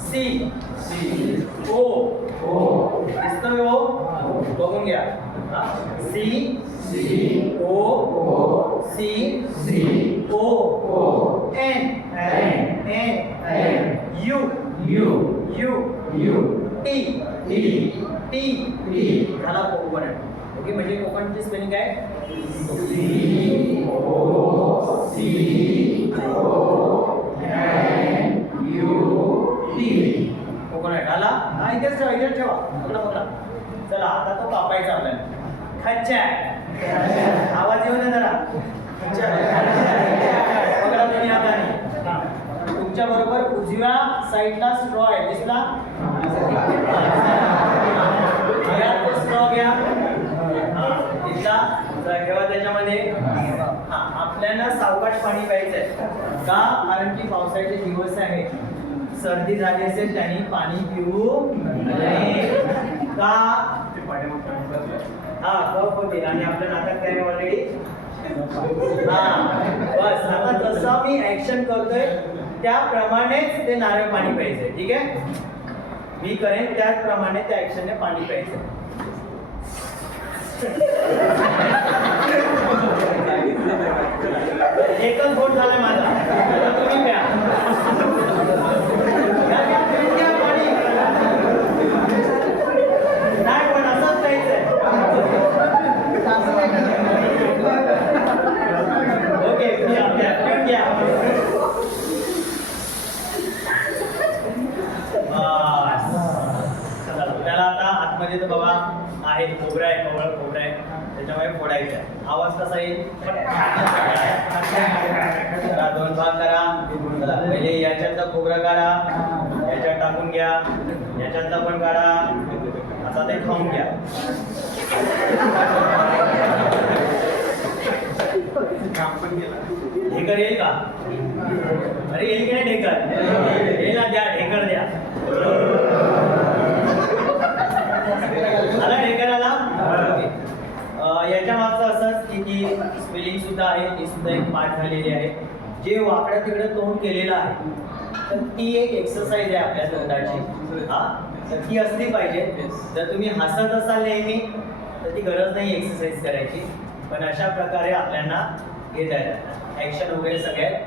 C ओ दिसतोय हो बघून घ्या C O C O N U T झाला कोकण ओके म्हणजे कोकणची स्पेलिंग काय कोकोनट आला हा इथेच ठेवा पकडा चला आता तो कापायचा आपल्याला खच्चा आवाज येऊ दे जरा पकडा तुम्ही हाताने तुमच्या बरोबर उजव्या साईडला स्ट्रॉ आहे दिसला स्ट्रॉ घ्या ठेवा त्याच्यामध्ये आपल्याला सावकाश पाणी प्यायचंय का कारण की पावसाचे दिवस आहेत सर्दी झाली असेल त्यांनी पाणी पिऊ नये का हा कफ होते आणि आपल्या नाकात काय ऑलरेडी हा बस आता जसं मी ऍक्शन करतोय त्याप्रमाणेच ते नारळ पाणी प्यायचंय ठीक आहे मी करेन त्याचप्रमाणे त्या ऍक्शनने पाणी प्यायचं एकच बोट झाला माझा तुम्ही प्या नाही पण असंच प्यायचंय ओके प्या त्याला आता आतमध्ये तर बाबा आहे खोबरं आहे खोबरं आहे त्याच्यामुळे फोडायचं आहे आवाज कसा येईल दोन भाग करा पहिले याच्यातलं खोबरं काढा याच्यात टाकून घ्या याच्यातलं पण काढा आता ते खाऊन घ्या ढेकर येईल का अरे येईल की नाही ढेकर येईल ना द्या ढेकर द्या आला ढेकर आला याच्या मागचं असंच की स्पेलिंग सुद्धा आहे ती सुद्धा एक पाठ झालेली आहे जे वाकडं तिकडं तोंड केलेलं आहे तर ती एक एक्सरसाइज आहे आपल्या तोंडाची हा तर ती असली पाहिजे जर तुम्ही हसत असाल नेहमी तर ती गरज नाही एक्सरसाइज करायची पण अशा प्रकारे आपल्याला घेता येतात ऍक्शन वगैरे सगळे